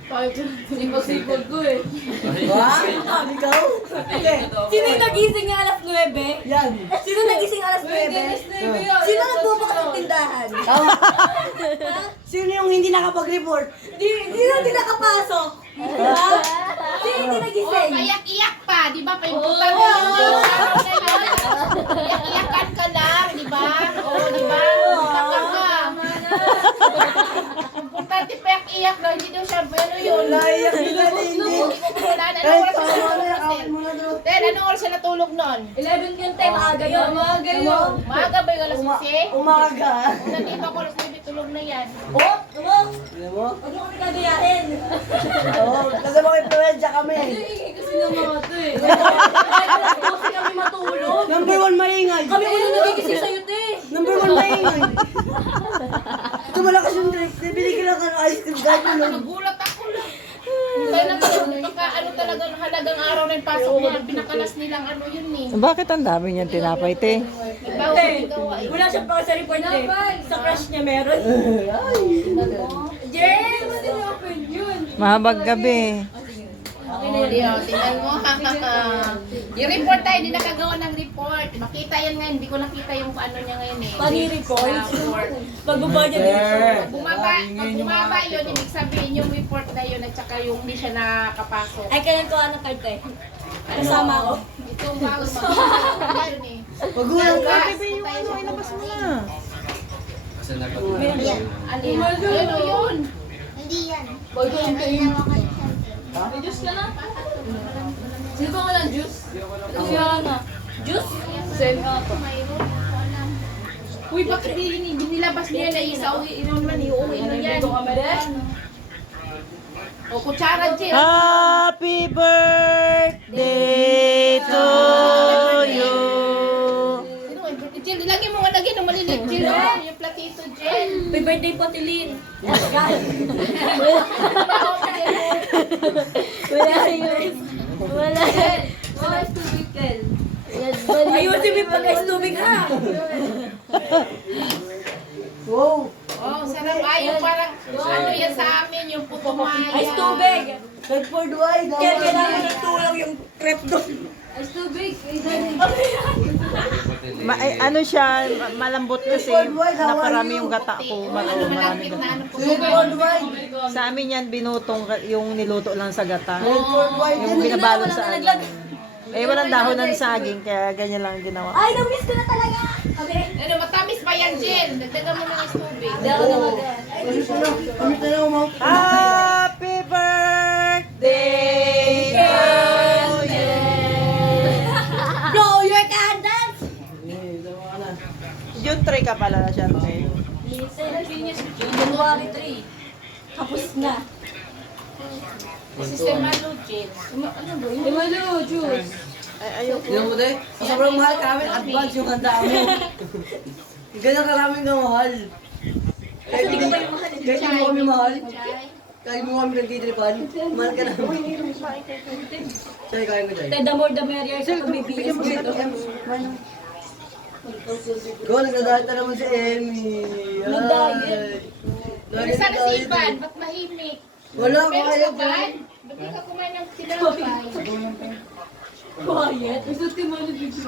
Sipag-sipag ko eh. Wow! Ikaw? Hindi. Sino yung nagising ng alas 9? Yan. Sino nagising alas 9? Sino nagbubukas ng tindahan? Sino yung hindi nakapag-report? Sino hindi nakapasok? Ha? Sino hindi nagising? Iyak-iyak pa, di ba? Paimputan mo Iyak-iyakan ka lang, di ba? Oo, di ba? Takak ka. Importante pa iyak lang, hindi daw siya, ano yun? Naiyak nila hindi. Wala na, Kahit anong oras siya tama na, natulog? akit mo na doon. Ten, anong oras siya natulog nun? 11 yun, te. Maaga yun. Maaga yun. Maaga ba yung alas 11? Umaga. Nandito ako alas 9, tulog na yan. Oh, ano? Alam mo? Huwag mo kami gagayahin. Oo. Kasi mag-influensya kami. Ingay kasi ng mga to eh. Alas 12 kami matulog. Number 1 maingay. Kami ulo nagigising sa'yo, te. Number 1 maingay. Ito malakas yung drink. Binigyan lang ka ng ice cream kahit mo lang. Nagulat ako lang. Kaya na baka ano talaga halagang araw na yung pasok niya. Pinakalas nilang ano yun eh. Bakit ang dami niyang tinapay, te? Bawal yung gawa eh. Wala siyang pang sa report, te. Sa crush niya meron. Jen! Open yun. Mahabag gabi. Tingnan mo. Yung report tayo, hindi nakagawa ng report. Makita yan ngayon, hindi ko nakita yung ano niya ngayon eh. Pani report? Report. Pagbabudget dito. Pag bumaba yun, ibig sabihin yung report na yun at saka yung hindi siya nakapasok. Ay, kailan ko ng card, te? Kasama ako. Itong bago yun eh. Magulang ka. Yung ano, Ilabas mo na. Ano yun? Hindi yan. Boy, ko yung Hindi lang ako nagsabi. May juice ka na? Sino ba nga ng juice? Siya na. Juice? Same nga pa. Mayroon ko alam. Uy, bakit binilabas niya na isa? Inom man, iuwi na yan. O, kutsara, Jill. Happy birthday to you. Sino yung birthday, Jill? Ilagay mo nga lagi ng malilit, Jill. Oh, yung platito, Jill. May birthday po, Tilin. Wala yun. Wala yun. Wala tubig, Kel. Ayusin mo yung pag-tubig, ha? Wow. Oh, sarap. Ay, yung parang, ano yan sa amin, yung putumaya. Ice tubig. Nag-Ford wide. Kaya kailangan ng tulong yung crepe doon. Ice tubig. Ano siya, malambot kasi, naparami yung gata ko. Ano Marami malapit gata. na ano po. Nag-Ford wide. Sa amin yan, binutong yung niluto lang sa gata. Nag-Ford wide. Yung binabalot sa ano. Eh, walang dahon ng saging, kaya ganyan lang ang ginawa. Ay, na-miss ko na talaga. Okay. Ano, matamis ba yan, Jill? Dagdagan mo ng ice tubig. Daw na mag Kami na lang umang. Happy birthday to you. Blow your candles! June 3 ka pala na siya, te. January 3. Tapos na. Sistema lo, Jill. Imalo, juice. Ay, ayoko. Tignan mo tayo. Sobrang mahal kami. Advance yung handa mo. Ganyan karaming na mahal. Kahit hindi mo kami mahal. Kahit mo kami nagtitripan. Mahal ka namin. Sa'yo kaya mo tayo. The more the merrier sa may BS dito. Go, nagdadahit na naman si Emmy. Nagdahit. Pero sana si Ivan, ba't mahimik? Wala, Pero kaya sa Ivan, bakit ka kumain ng tinapay? Quiet. Gusto timalo dito.